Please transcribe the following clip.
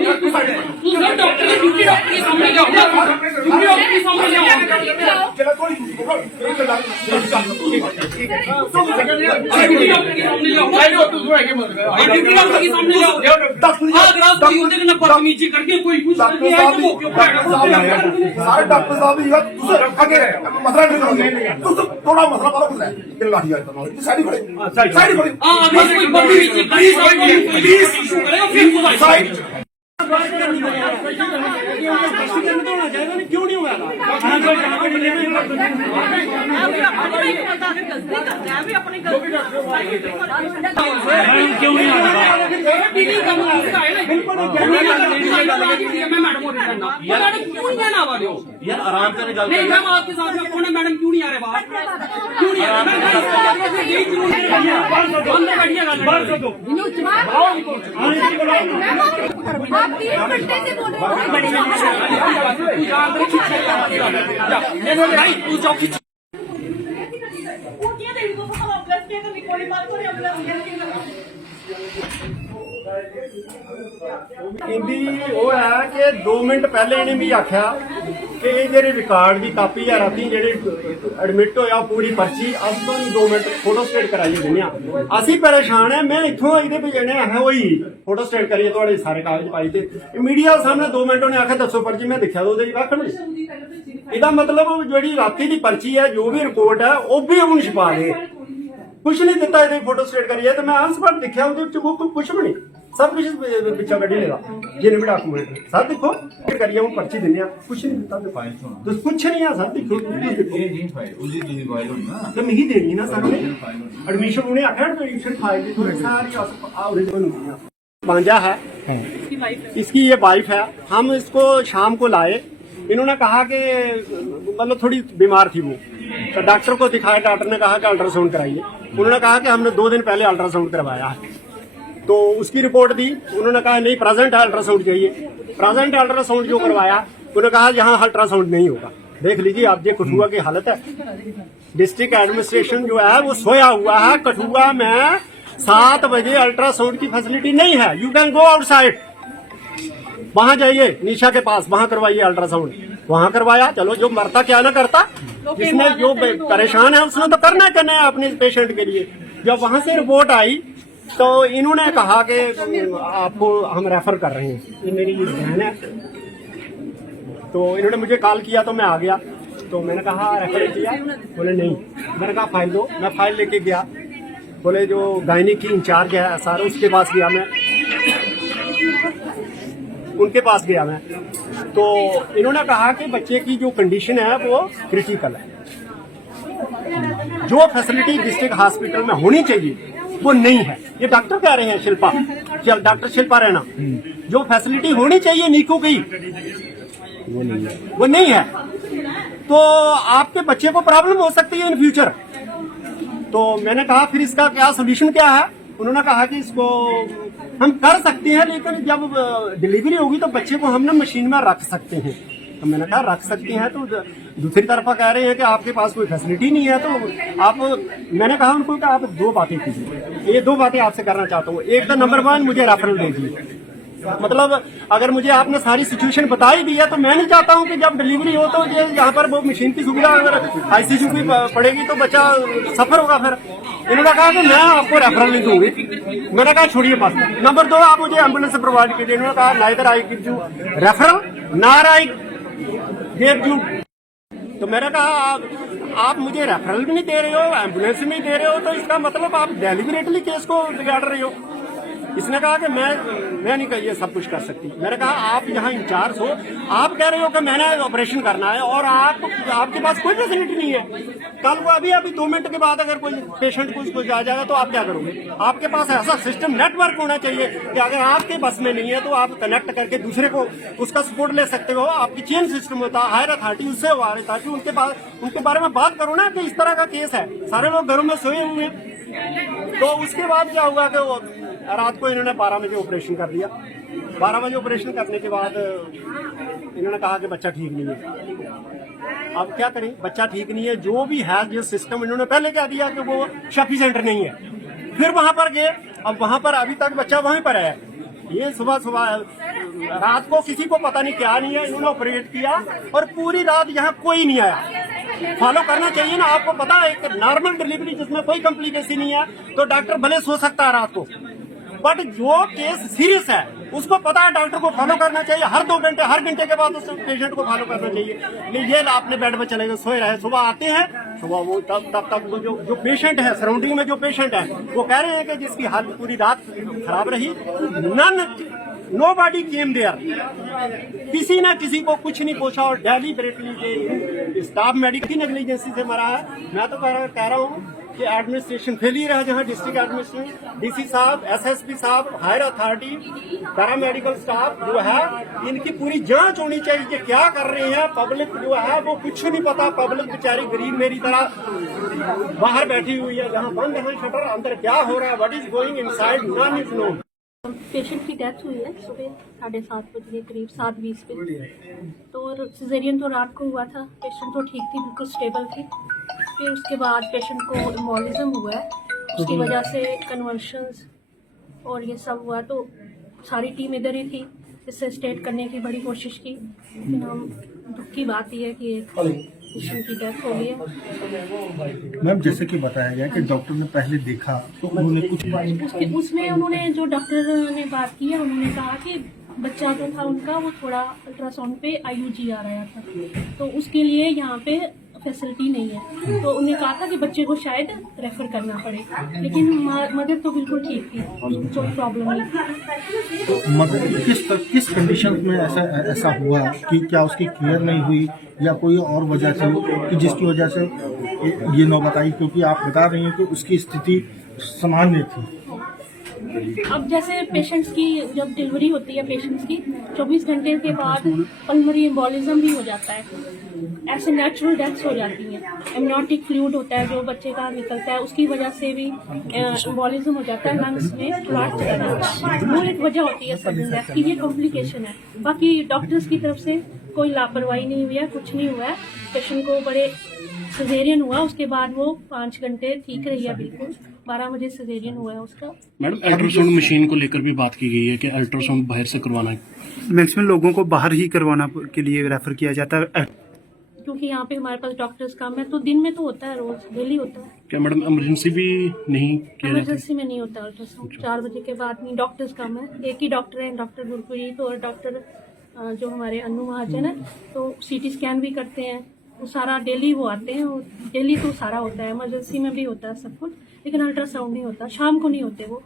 Doctor की duty doctor के सामने जाओ, ड्यूटी डॉक्टर के सामने जाओ। ड्यूटी डॉक्टर के सामने जाओ, ड्यूटी डॉक्टर के सामने जाओ। बदतमीजी करके कोई कुछ सारे डॉक्टर साहब मसला नहीं करोगे, थोड़ा मसला करो कुछ है लाठी है साइड खड़े साइड खड़े। हां अभी कोई बदतमीजी प्लीज इशू करेगा फिर साइड क्यों नहीं हुआ? क्यों नहीं यार आराम से निकल नहीं, मैम आपके साथ में कौन है? मैडम क्यों नहीं आ रहे बाहर? क्यों नहीं आ रहे? आप 3 घंटे से बोल रहे इंदी वो है कि 2 मिनट पहले इन्हें भी आख्या कि ये जेह्ड़े रिकॉर्ड की कापी है राती जेह्ड़े एडमिट होया पूरी पर्ची अस तो 2 मिनट फोटो स्टेट कराइए दिन्ने असी परेशान है। मैं इत्थों इहदे भेजने है वही फोटो स्टेट करिए थोड़े सारे कागज पाई थे मीडिया सामने 2 मिनट उन्हें आख्या दसो पर्ची मैं दिखा दो कख नहीं। इहदा मतलब जी राती की पर्ची है जो भी रिपोर्ट है वह भी हम छपा दे कुछ नहीं दिता ये फोटो स्टेट करिए तो मैं आन स्पॉट दिखा कुछ भी नहीं सब कुछ पिछा कड़ी लेगा जिन्हें भी डॉक्यूमेंट सर देखो करिए पर्ची दिने कुछ नहीं दिता तो कुछ नहीं है सर देखो तो मिगी देनी ना सर एडमिशन उन्हें आखिर एडमिशन फाइल सारी भांजा है इसकी ये वाइफ है। हम इसको शाम को लाए इन्होंने कहा कि मतलब थोड़ी बीमार थी वो तो डॉक्टर को दिखाया डॉक्टर ने कहा कि अल्ट्रासाउंड कराइए। उन्होंने कहा कि हमने 2 दिन पहले अल्ट्रासाउंड करवाया है तो उसकी रिपोर्ट दी उन्होंने कहा नहीं प्रेजेंट अल्ट्रासाउंड चाहिए। प्रेजेंट अल्ट्रासाउंड जो करवाया उन्होंने कहा यहाँ अल्ट्रासाउंड नहीं होगा। देख लीजिए आप ये कठुआ की हालत है। डिस्ट्रिक्ट एडमिनिस्ट्रेशन जो है वो सोया हुआ है। कठुआ में 7 बजे अल्ट्रासाउंड की फैसिलिटी नहीं है। यू कैन गो आउटसाइड वहां जाइए निशा के पास वहां करवाइए अल्ट्रासाउंड वहां करवाया। चलो जो मरता क्या ना करता जिसने जो परेशान है उसने तो करना है अपने पेशेंट के लिए। जब वहां से रिपोर्ट आई तो इन्होंने कहा कि आपको हम रेफर कर रहे हैं। ये मेरी बहन है तो इन्होंने मुझे कॉल किया तो मैं आ गया तो मैंने कहा रेफर किया बोले नहीं। मैंने कहा फाइल दो मैं फाइल लेके गया बोले जो गायनी की इंचार्ज है सारा उसके पास गया मैं उनके पास गया मैं तो इन्होंने कहा कि बच्चे की जो कंडीशन है वो क्रिटिकल है। जो फैसिलिटी डिस्ट्रिक्ट हॉस्पिटल में होनी चाहिए वो नहीं है। ये डॉक्टर कह रहे हैं शिल्पा डॉक्टर शिल्पा रैना जो फैसिलिटी होनी चाहिए नीको की वो नहीं है। तो आपके बच्चे को प्रॉब्लम हो सकती है इन फ्यूचर। तो मैंने कहा फिर इसका क्या सोल्यूशन क्या है। उन्होंने कहा कि इसको हम कर सकते हैं लेकिन जब डिलीवरी होगी तो बच्चे को हम ना मशीन में रख सकते हैं। तो मैंने कहा रख सकते हैं तो दूसरी तरफा कह रहे हैं कि आपके पास कोई फैसिलिटी नहीं है। तो आप मैंने कहा उनको कि आप 2 बातें कीजिए। ये 2 बातें आपसे करना चाहता हूँ। एक तो नंबर 1 मुझे रेफरल दीजिए। मतलब अगर मुझे आपने सारी सिचुएशन बता ही दिया तो मैं नहीं चाहता हूं कि जब डिलीवरी हो तो यहाँ पर वो मशीन की सुविधा अगर आईसीयू की पड़ेगी तो बच्चा सफर होगा। फिर इन्होंने कहा कि मैं आपको रेफरल नहीं दूंगी। मैंने कहा छोड़िए बस। नंबर 2 आप मुझे एम्बुलेंस प्रोवाइड कीजिए। इन्होंने कहा neither I give you referral नार आई गिव यू। तो मैंने कहा आप मुझे रेफरल भी नहीं दे रहे हो एम्बुलेंस भी नहीं दे रहे हो तो इसका मतलब आप डेलिबरेटली केस को बिगाड़ रहे हो। इसने कहा कि मैं नहीं कही ये सब कुछ कर सकती। मैंने कहा आप यहाँ इंचार्ज हो आप कह रहे हो कि मैंने ऑपरेशन करना है और आपके पास कोई फैसिलिटी नहीं है। कल को अभी 2 मिनट के बाद अगर कोई पेशेंट को आ जाएगा तो आप क्या करोगे। आपके पास ऐसा सिस्टम नेटवर्क होना चाहिए कि अगर आपके बस में नहीं है तो आप कनेक्ट करके दूसरे को उसका सपोर्ट ले सकते हो। आपकी चेन सिस्टम होता है हायर अथॉरिटी उससे हो रही ताकि उनके बारे में बात करो ना कि इस तरह का केस है सारे लोग घरों में सोए हुए हैं। तो उसके बाद क्या हुआ कि रात को इन्होंने 12 बजे ऑपरेशन कर दिया। 12 बजे ऑपरेशन करने के बाद इन्होंने कहा कि बच्चा ठीक नहीं है। अब क्या करें बच्चा ठीक नहीं है जो भी है जो सिस्टम इन्होंने पहले कह दिया कि वो शफी सेंटर नहीं है फिर वहां पर गए, अब वहां पर अभी तक बच्चा वहीं पर है। ये सुबह सुबह रात को किसी को पता नहीं क्या नहीं है, इन्होंने ऑपरेट किया और पूरी रात यहाँ कोई नहीं आया। फॉलो करना चाहिए ना, आपको पता है एक नॉर्मल डिलीवरी जिसमें कोई कॉम्प्लिकेशन नहीं है तो डॉक्टर भले सो सकता है रात को, बट जो केस सीरियस है उसको पता है डॉक्टर को फॉलो करना चाहिए। हर 2 घंटे हर घंटे के बाद उस पेशेंट को फॉलो करना चाहिए। लेकिन ये अपने बेड पे चले गए, सोए रहे, सुबह आते हैं, सुबह वो तब तक जो पेशेंट है, सराउंडिंग में जो पेशेंट है वो कह रहे हैं कि जिसकी हालत पूरी रात खराब रही, नोबॉडी केम देयर, किसी ना किसी को कुछ नहीं पूछा और डेलीबरेटली के स्टाफ मेडिकल नेग्लिजेंसी से मरा है। मैं तो कह रहा हूँ कि एडमिनिस्ट्रेशन फेलियर है, जहाँ डिस्ट्रिक्ट एडमिनिस्ट्रेशन, डीसी साहब, एसएसपी साहब, हायर अथॉरिटी, पैरामेडिकल स्टाफ जो है, इनकी पूरी जांच होनी चाहिए कि क्या कर रहे हैं। पब्लिक जो है वो कुछ नहीं पता, पब्लिक बेचारी गरीब मेरी तरह बाहर बैठी हुई है, जहाँ बंद है शटर, अंदर क्या हो रहा है, what is going inside, non is known. Patient की डेथ हुई है सुबह 7:30 बजे के करीब, 7:20 पे। तो सिजेरियन तो रात को हुआ था, पेशेंट तो ठीक थी, बिल्कुल स्टेबल थी। फिर उसके बाद पेशेंट को एम्बोलिज्म हुआ है, उसकी वजह से कन्वर्शंस और ये सब हुआ। तो सारी टीम इधर ही थी, इससे स्टेट करने की बड़ी कोशिश की, लेकिन हम दुख की बात ये है कि एक पेशेंट की डेथ हो गई है। मैम जैसे कि बताया गया कि डॉक्टर ने पहले देखा तो उन्होंने कुछ उसमें उन्होंने जो डॉक्टर ने बात की है, उन्होंने कहा कि बच्चा जो था उनका वो थोड़ा अल्ट्रासाउंड पे IUG आ रहा था, तो उसके लिए यहाँ पे फैसिलिटी नहीं है। तो उन्हें कहा था कि बच्चे को शायद रेफर करना पड़े, लेकिन मदर तो बिल्कुल ठीक थी, कोई प्रॉब्लम नहीं थी। तो मगर किस कंडीशन में ऐसा हुआ कि क्या उसकी केयर नहीं हुई या कोई और वजह थी कि जिसकी वजह से ये नौबत आई, क्योंकि आप बता रही हैं कि उसकी स्थिति सामान्य थी। अब जैसे पेशेंट्स की जब डिलीवरी होती है पेशेंट्स की 24 घंटे के बाद पल्मोनरी एम्बोलिज्म भी हो जाता है, ऐसे नेचुरल डेथ्स हो जाती हैं। एमनियोटिक फ्लूइड होता है जो बच्चे का निकलता है, उसकी वजह से भी एम्बोलिज्म हो जाता है, लंग्स में क्लॉट चला जाता है। वो एक वजह होती है सडन डेथ की, ये कॉम्प्लिकेशन है। बाकी डॉक्टर्स की तरफ से कोई लापरवाही नहीं हुई है, कुछ नहीं हुआ है। पेशेंट को बड़े सिजेरियन हुआ, उसके बाद वो 5 घंटे ठीक रही है, बिल्कुल 12 बजे सिजेरियन हुआ है उसका। मैडम अल्ट्रासाउंड मशीन को लेकर भी बात की गई है कि अल्ट्रासाउंड बाहर से करवाना है। मैक्सिमम लोगों को बाहर ही करवाना के लिए रेफर किया जाता है, क्योंकि यहाँ पे हमारे पास डॉक्टर्स कम है। तो दिन में तो होता है, रोज डेली होता है। क्या मैडम इमरजेंसी भी नहीं किया जाता? इमरजेंसी में नहीं होता अल्ट्रासाउंड, 4 बजे के बाद नहीं। डॉक्टर्स कम है, एक ही डॉक्टर है, डॉक्टर गुरप्रीत और डॉक्टर जो हमारे अनु महाजन है, तो CT स्कैन भी करते हैं। वो सारा डेली वो आते हैं, डेली तो सारा होता है, इमरजेंसी में भी होता है सब कुछ, लेकिन अल्ट्रासाउंड नहीं होता, शाम को नहीं होते वो।